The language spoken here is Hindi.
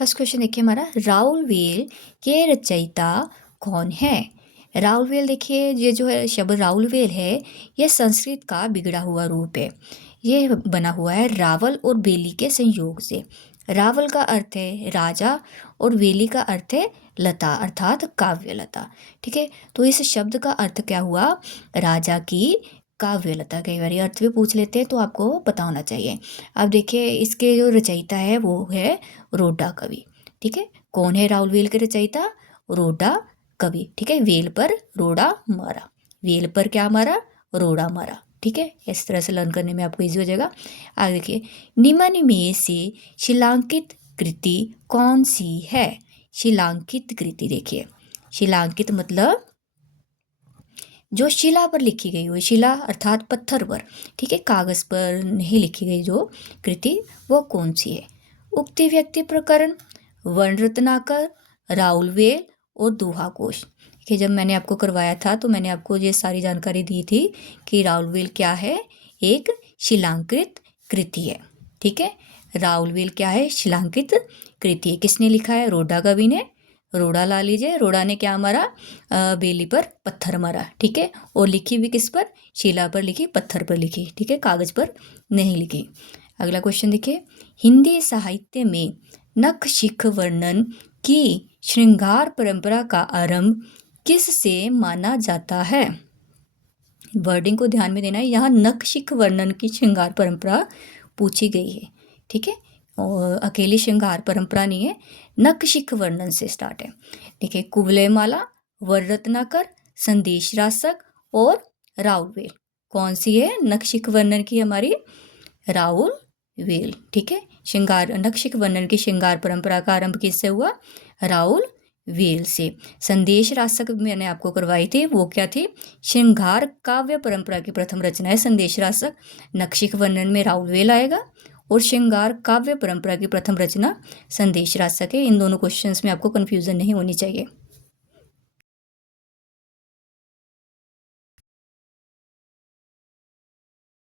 फर्स्ट क्वेश्चन देखिए हमारा, राउल वेल के रचयिता कौन है? राउल वेल देखिए, ये जो है शब्द राउल वेल है, यह संस्कृत का बिगड़ा हुआ रूप है। ये बना हुआ है रावल और बेली के संयोग से। रावल का अर्थ है राजा और वेली का अर्थ है लता अर्थात काव्य लता। ठीक है, तो इस शब्द का अर्थ क्या हुआ? राजा की काव्य लता। कई बार अर्थ भी पूछ लेते हैं तो आपको पता होना चाहिए। अब देखिए इसके जो रचयिता है वो है रोडा कवि। ठीक है, कौन है राउल वेल के रचयिता? रोडा कवि। ठीक है, वेल पर रोड़ा मारा, वेल पर क्या मारा? रोड़ा मारा। ठीक है, इस तरह से लर्न करने में आपको इजी हो जाएगा। आगे देखिए, निम्न में से शिलांकित कृति कौन सी है? शिलांकित कृति देखिए, शिलांकित मतलब जो शिला पर लिखी गई हो, शिला अर्थात पत्थर पर। ठीक है, कागज पर नहीं लिखी गई जो कृति, वो कौन सी है? उक्ति व्यक्ति प्रकरण, वर्ण रत्नाकर, राउल वेल और दोहा कोश। देखिए, जब मैंने आपको करवाया था तो मैंने आपको ये सारी जानकारी दी थी कि राउल वेल क्या है? एक शिलांकृत कृति है। ठीक है, राउल वेल क्या है? शिलांकित कृति है। किसने लिखा है? रोडा कवि ने। रोड़ा ला लीजिए, रोड़ा ने क्या मारा? बेली पर पत्थर मारा। ठीक है, और लिखी भी किस पर? शिला पर लिखी, पत्थर पर लिखी। ठीक है, कागज पर नहीं लिखी। अगला क्वेश्चन देखिए, हिंदी साहित्य में नख शिख वर्णन की श्रृंगार परंपरा का आरंभ किस से माना जाता है? वर्डिंग को ध्यान में देना है, यहाँ नख शिख वर्णन की श्रृंगार परंपरा पूछी गई है। ठीक है, और अकेली श्रृंगार परंपरा नहीं है, नख शिख वर्णन से स्टार्ट है। देखिए, कुवलय माला, वर रत्नाकर, संदेश रासक और राउल वेल। कौन सी है नख शिख वर्णन की? हमारी राउल वेल। ठीक है, श्रृंगार नख शिख वर्णन की श्रृंगार परंपरा का आरंभ किससे हुआ? राउल वेल से। संदेश रासक मैंने आपको करवाई थी, वो क्या थी? श्रृंगार काव्य परंपरा की प्रथम रचना है संदेश रासक। नख शिख वर्णन में राउल वेल आएगा और श्रृंगार काव्य परंपरा की प्रथम रचना संदेश रासक है। इन दोनों क्वेश्चंस में आपको कंफ्यूजन नहीं होनी चाहिए।